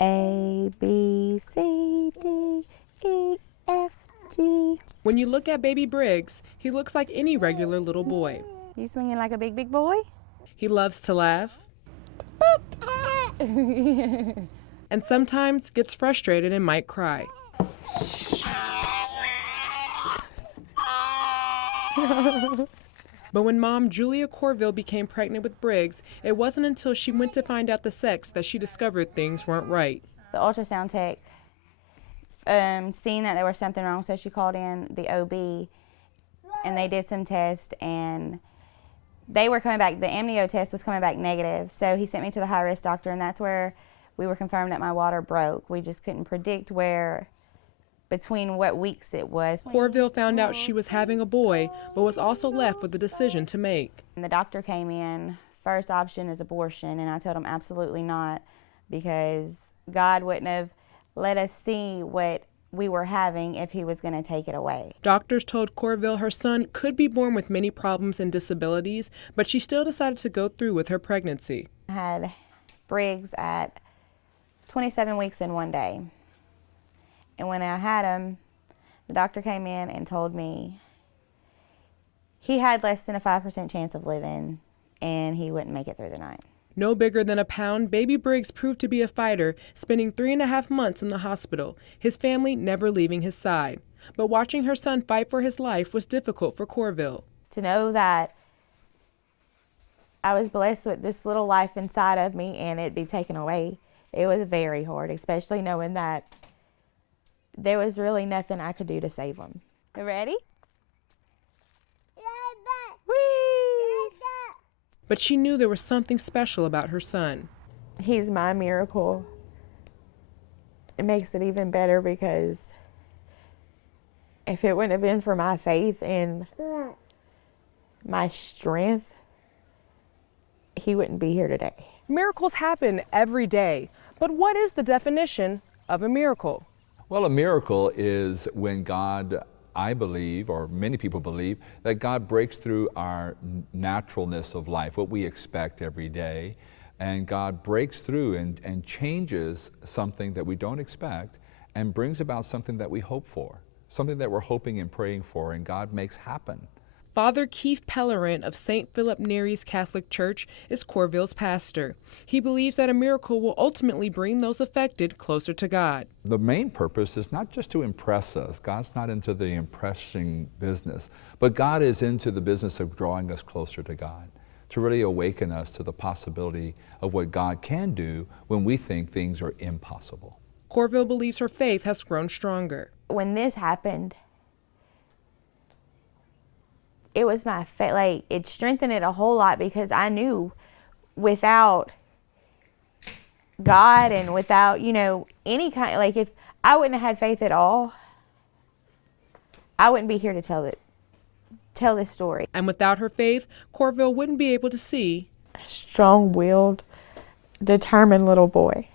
A, B, C, D, E, F, G. When you look at baby Briggs, he looks like any regular little boy. You swinging like a big, big boy? He loves to laugh and sometimes gets frustrated and might cry. But when mom Julia Corville became pregnant with Briggs, it wasn't until she went to find out the sex that she discovered things weren't right. The ultrasound tech, seeing that there was something wrong, so she called in the OB, and they did some tests, and they were coming back, the amnio test was coming back negative, so he sent me to the high-risk doctor, and that's where we were confirmed that my water broke. We just couldn't predict between what weeks it was. Corville found out she was having a boy, but was also left with a decision to make. And the doctor came in, first option is abortion, and I told him absolutely not, because God wouldn't have let us see what we were having if he was going to take it away. Doctors told Corville her son could be born with many problems and disabilities, but she still decided to go through with her pregnancy. I had Briggs at 27 weeks in 1 day. And when I had him, the doctor came in and told me he had less than a 5% chance of living, and he wouldn't make it through the night. No bigger than a pound, baby Briggs proved to be a fighter, spending 3.5 months in the hospital, his family never leaving his side. But watching her son fight for his life was difficult for Corville. To know that I was blessed with this little life inside of me and it'd be taken away, it was very hard, especially knowing that there was really nothing I could do to save him. You ready? Whee! But she knew there was something special about her son. He's my miracle. It makes it even better because if it wouldn't have been for my faith and my strength, he wouldn't be here today. Miracles happen every day, but what is the definition of a miracle? Well, a miracle is when God, I believe, or many people believe, that God breaks through our naturalness of life, what we expect every day, and God breaks through and changes something that we don't expect and brings about something that we hope for, something that we're hoping and praying for, and God makes happen. Father Keith Pellerin of St. Philip Neri's Catholic Church is Corville's pastor. He believes that a miracle will ultimately bring those affected closer to God. The main purpose is not just to impress us. God's not into the impressing business, but God is into the business of drawing us closer to God, to really awaken us to the possibility of what God can do when we think things are impossible. Corville believes her faith has grown stronger. When this happened, it was my faith, like it strengthened it a whole lot, because I knew without God and without, any kind, like if I wouldn't have had faith at all, I wouldn't be here to tell this story. And without her faith, Corville wouldn't be able to see A strong-willed, determined little boy.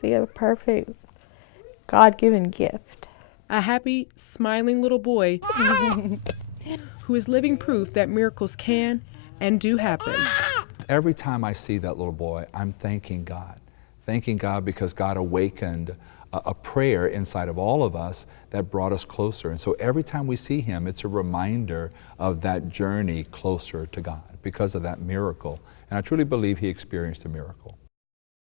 See, a perfect God-given gift. a happy, smiling little boy who is living proof that miracles can and do happen. Every time I see that little boy, I'm thanking God because God awakened a prayer inside of all of us that brought us closer. And so every time we see him, it's a reminder of that journey closer to God because of that miracle. And I truly believe he experienced a miracle.